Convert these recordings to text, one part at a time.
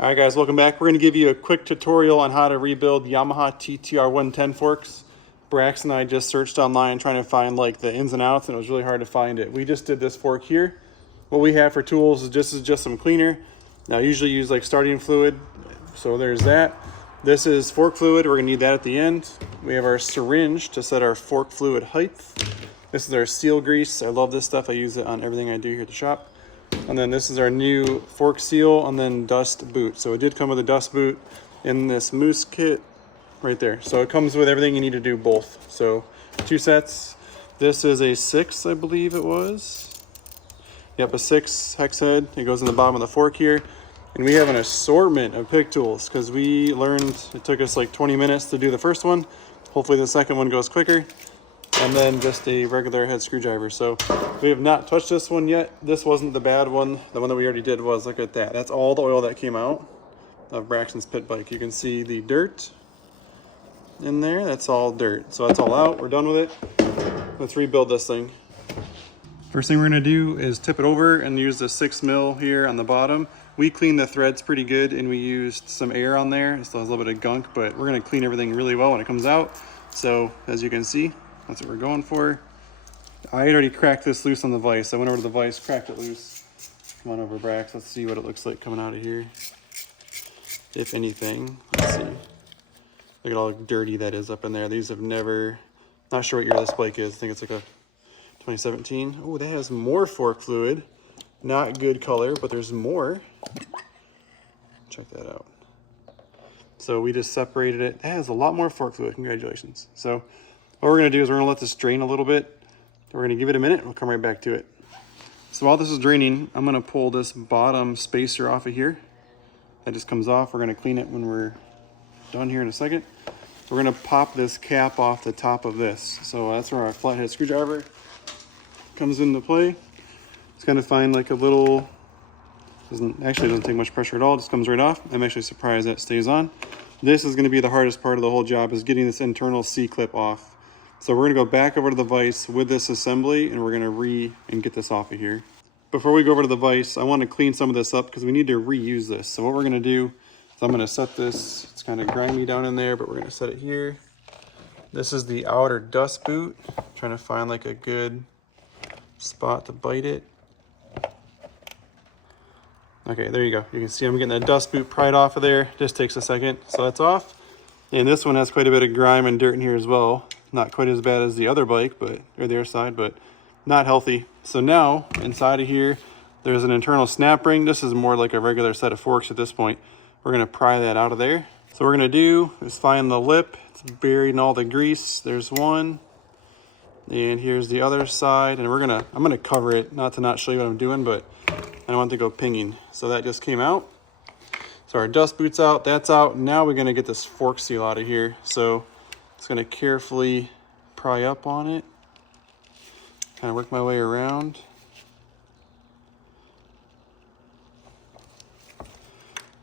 All right, guys, welcome back. We're going to give you a quick tutorial on how to rebuild Yamaha TTR 110 forks. Braxton and I just searched online trying to find like the ins and outs, and it was really hard to find it. We just did this fork here. What we have for tools is just some cleaner. Now, I usually use like starting fluid, so there's that. This is fork fluid. We're going to need that at the end. We have our syringe to set our fork fluid height. This is our seal grease. I love this stuff. I use it on everything I do here at the shop. And then this is our new fork seal and then dust boot. So it did come with a dust boot in this moose kit right there. So it comes with everything you need to do both. So 2 sets. This is a 6, I believe it was. Yep, a 6 hex head. It goes in the bottom of the fork here. And we have an assortment of pick tools because we learned it took us like 20 minutes to do the first one. Hopefully the second one goes quicker. And then just a regular head screwdriver. So we have not touched this one yet. This wasn't the bad one. The one that we already did was, look at that. That's all the oil that came out of Braxton's pit bike. You can see the dirt in there. That's all dirt. So that's all out. We're done with it. Let's rebuild this thing. First thing we're gonna do is tip it over and use the 6 mil here on the bottom. We cleaned the threads pretty good and we used some air on there. It still has a little bit of gunk, but we're gonna clean everything really well when it comes out. So as you can see, that's what we're going for. I had already cracked this loose on the vise. I went over to the vise, cracked it loose. Come on over, Brax. Let's see what it looks like coming out of here. If anything, let's see. Look at how dirty that is up in there. These have never, not sure what year this bike is. I think it's like a 2017. Oh, that has more fork fluid. Not good color, but there's more. Check that out. So we just separated it. That has a lot more fork fluid. Congratulations. So what we're gonna do is we're gonna let this drain a little bit. We're gonna give it a minute and we'll come right back to it. So while this is draining, I'm gonna pull this bottom spacer off of here. That just comes off. We're gonna clean it when we're done here in a second. We're gonna pop this cap off the top of this. So that's where our flathead screwdriver comes into play. It's gonna find like a little, doesn't take much pressure at all, just comes right off. I'm actually surprised that stays on. This is gonna be the hardest part of the whole job, is getting this internal C-clip off. So we're gonna go back over to the vise with this assembly and we're gonna get this off of here. Before we go over to the vise, I wanna clean some of this up because we need to reuse this. So what we're gonna do is I'm gonna set this, it's kind of grimy down in there, but we're gonna set it here. This is the outer dust boot. I'm trying to find like a good spot to bite it. Okay, there you go. You can see I'm getting that dust boot pried off of there. Just takes a second. So that's off. And this one has quite a bit of grime and dirt in here as well. Not quite as bad as the other bike, or the other side, but not healthy. So now, inside of here, there's an internal snap ring. This is more like a regular set of forks at this point. We're gonna pry that out of there. So what we're gonna do is find the lip. It's buried in all the grease. There's one. And here's the other side. And I'm gonna cover it, not to not show you what I'm doing, but I don't want it to go pinging. So that just came out. So our dust boot's out, that's out. Now we're gonna get this fork seal out of here. So it's gonna carefully pry up on it. Kind of work my way around.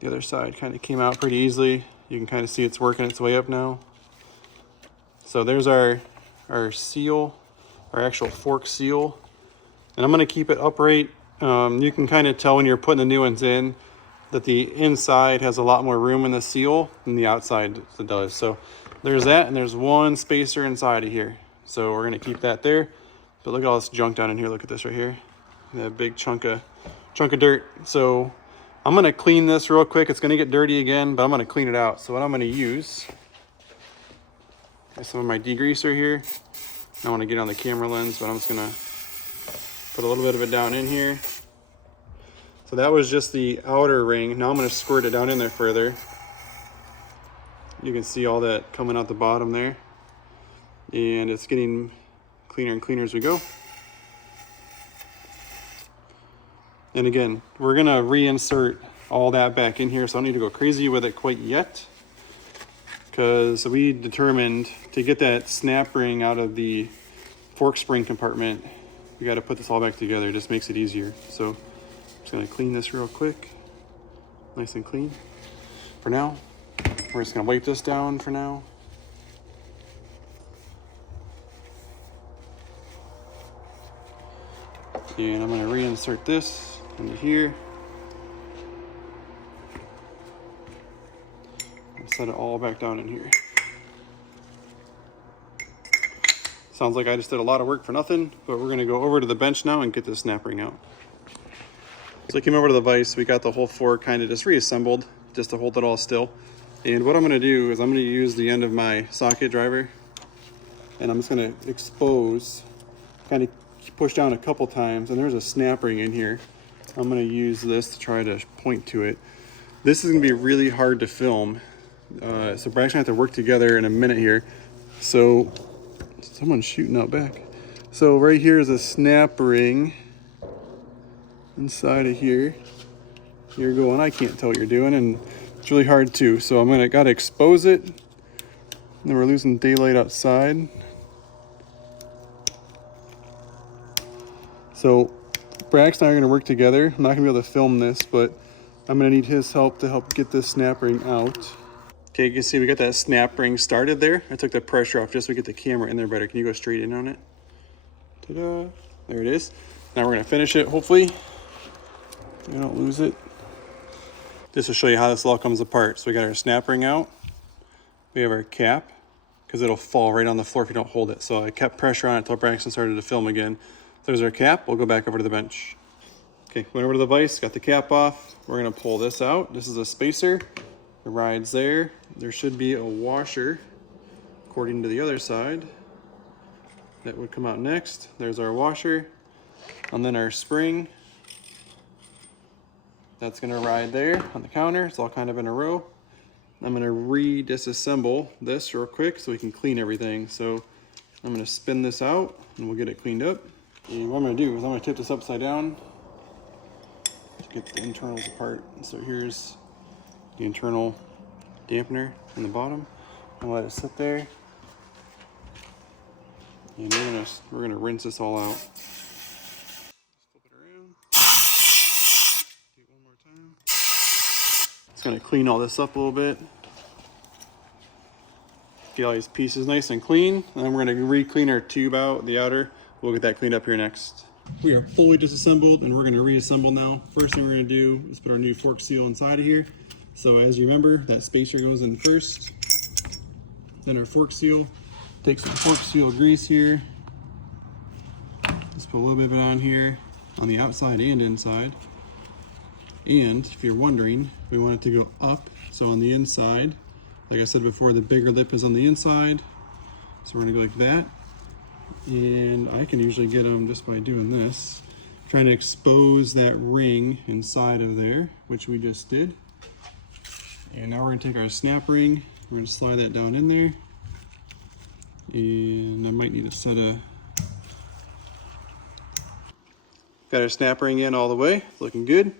The other side kind of came out pretty easily. You can kind of see it's working its way up now. So there's our seal, our actual fork seal. And I'm gonna keep it upright. You can kind of tell when you're putting the new ones in that the inside has a lot more room in the seal than the outside does. So there's that, and there's one spacer inside of here. So we're gonna keep that there. But look at all this junk down in here. Look at this right here. That big chunk of dirt. So I'm gonna clean this real quick. It's gonna get dirty again, but I'm gonna clean it out. So what I'm gonna use is some of my degreaser here. I wanna get on the camera lens, but I'm just gonna put a little bit of it down in here. So that was just the outer ring. Now I'm gonna squirt it down in there further. You can see all that coming out the bottom there. And it's getting cleaner and cleaner as we go. And again, we're gonna reinsert all that back in here, so I don't need to go crazy with it quite yet, because we determined to get that snap ring out of the fork spring compartment, we gotta put this all back together. It just makes it easier. So I'm just gonna clean this real quick, nice and clean. For now, we're just gonna wipe this down for now. And I'm gonna reinsert this into here. set it all back down in here. Sounds like I just did a lot of work for nothing, but we're gonna go over to the bench now and get this snap ring out. So I came over to the vise, we got the whole fork kind of just reassembled, just to hold it all still. And what I'm gonna do is I'm gonna use the end of my socket driver, and I'm just gonna expose, kind of push down a couple times, and there's a snap ring in here. I'm gonna use this to try to point to it. This is gonna be really hard to film, so we're actually gonna have to work together in a minute here. So, someone's shooting out back. So right here is a snap ring inside of here. You're going, I can't tell what you're doing, and it's really hard too. So I'm gotta expose it. And then we're losing daylight outside. So Brax and I are gonna work together. I'm not gonna be able to film this, but I'm gonna need his help to help get this snap ring out. Okay, you can see we got that snap ring started there. I took the pressure off just so we get the camera in there better. Can you go straight in on it? Ta-da! There it is. Now we're gonna finish it, hopefully. We don't lose it. Just to show you how this all comes apart. So we got our snap ring out. We have our cap, because it'll fall right on the floor if you don't hold it. So I kept pressure on it until Braxton started to film again. There's our cap. We'll go back over to the bench. Okay, went over to the vise, got the cap off. We're gonna pull this out. This is a spacer. The ride's there. There should be a washer, according to the other side. That would come out next. There's our washer. And then our spring. That's gonna ride there on the counter. It's all kind of in a row. I'm gonna disassemble this real quick so we can clean everything. So I'm gonna spin this out and we'll get it cleaned up. And what I'm gonna do is I'm gonna tip this upside down to get the internals apart. So here's the internal dampener in the bottom. I'll let it sit there. And we're gonna rinse this all out. Flip it around. Do it one more time. It's gonna clean all this up a little bit. Get all these pieces nice and clean. And then we're gonna re-clean our tube out, the outer. We'll get that cleaned up here next. We are fully disassembled and we're gonna reassemble now. First thing we're gonna do is put our new fork seal inside of here. So as you remember, that spacer goes in first. Then our fork seal. Take some fork seal grease here. Just put a little bit of it on here, on the outside and inside. And if you're wondering, we want it to go up. So on the inside, like I said before, the bigger lip is on the inside. So we're gonna go like that. And I can usually get them just by doing this. Trying to expose that ring inside of there, which we just did. And now we're gonna take our snap ring, we're gonna slide that down in there. And I might need to set a... Got our snap ring in all the way, looking good.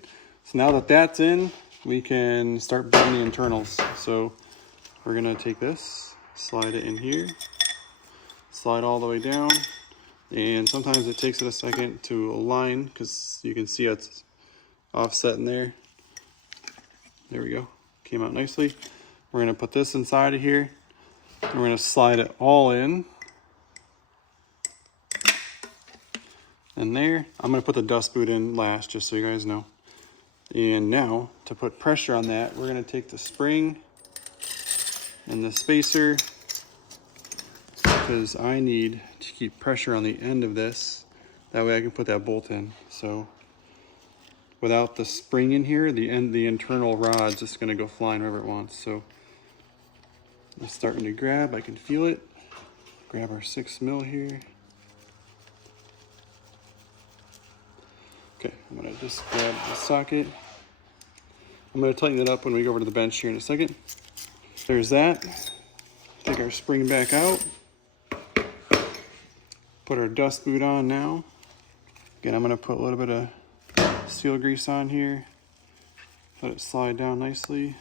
So now that that's in, we can start building the internals. So we're gonna take this, slide it in here, slide all the way down. And sometimes it takes it a second to align because you can see it's offset in there. There we go, came out nicely. We're gonna put this inside of here. And we're gonna slide it all in. And there, I'm gonna put the dust boot in last, just so you guys know. And now, to put pressure on that, we're gonna take the spring and the spacer, because I need to keep pressure on the end of this. That way I can put that bolt in. So without the spring in here, the internal rod's just gonna go flying wherever it wants. So it's starting to grab, I can feel it. Grab our 6mm here. Okay, I'm gonna just grab the socket. I'm gonna tighten it up when we go over to the bench here in a second. There's that. Take our spring back out. Put our dust boot on now. Again, I'm gonna put a little bit of seal grease on here. Let it slide down nicely.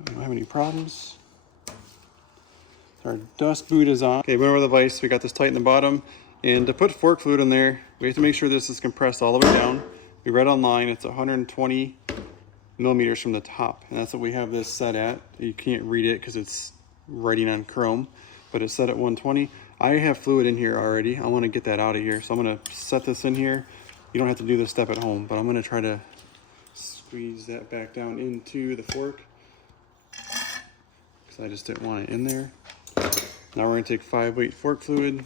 I don't have any problems. Our dust boot is on. Okay, went over the vise, we got this tight in the bottom. And to put fork fluid in there, we have to make sure this is compressed all the way down. We read online, it's 120 millimeters from the top. And that's what we have this set at. You can't read it because it's writing on chrome, but it's set at 120. I have fluid in here already. I want to get that out of here. So I'm gonna set this in here. You don't have to do this step at home, but I'm gonna try to squeeze that back down into the fork because I just didn't want it in there. Now we're going to take 5-weight fork fluid,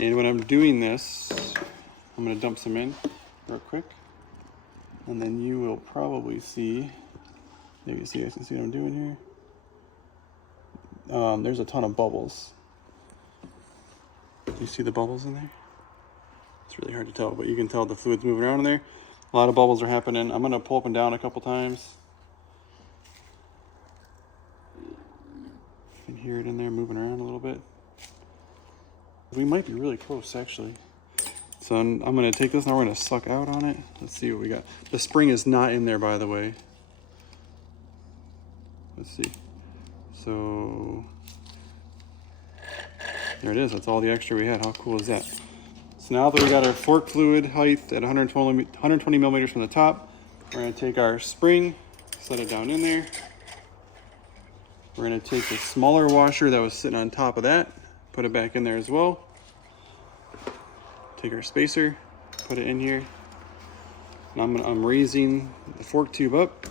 and when I'm doing this, I'm going to dump some in real quick, and then you will probably see, maybe you guys can see what I'm doing here. There's a ton of bubbles. Do you see the bubbles in there? It's really hard to tell, but you can tell the fluid's moving around in there. A lot of bubbles are happening. I'm going to pull up and down a couple times. You can hear it in there moving around a little bit. We might be really close, actually. So I'm going to take this, now we're going to suck out on it. Let's see what we got. The spring is not in there, by the way. Let's see. So there it is. That's all the extra we had. How cool is that? So now that we got our fork fluid height at 120 millimeters from the top, we're going to take our spring, set it down in there. We're going to take the smaller washer that was sitting on top of that, put it back in there as well. Take our spacer, put it in here. And I'm raising the fork tube up,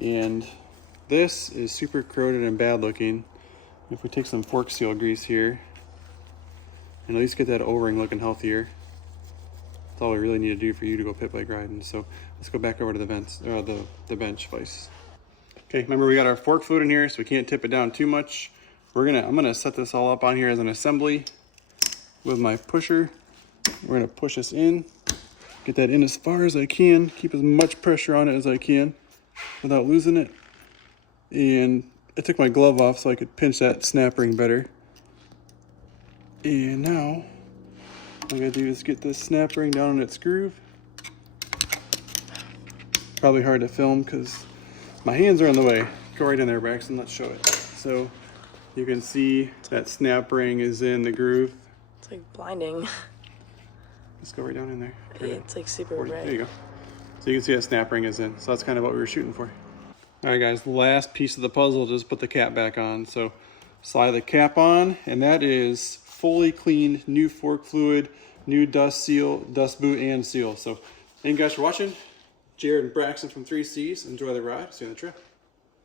and this is super corroded and bad looking. If we take some fork seal grease here, and at least get that O-ring looking healthier, that's all we really need to do for you to go pit bike riding. So let's go back over to the bench vise. Okay, remember we got our fork fluid in here, so we can't tip it down too much. I'm gonna set this all up on here as an assembly with my pusher. We're gonna push this in, get that in as far as I can, keep as much pressure on it as I can without losing it. And I took my glove off so I could pinch that snap ring better. And now, all I gotta do is get this snap ring down in its groove. Probably hard to film because my hands are in the way. Go right in there, Braxton, let's show it. So you can see that snap ring is in the groove. It's like blinding. Let's go right down in there. It's like super bright. There you go. So you can see that snap ring is in. So that's kind of what we were shooting for. All right, guys, the last piece of the puzzle, just put the cap back on. So slide the cap on, and that is fully cleaned, new fork fluid, new dust seal, dust boot, and seal. So thank you guys for watching. Jared and Braxton from 3Cs. Enjoy the ride. See you on the trip.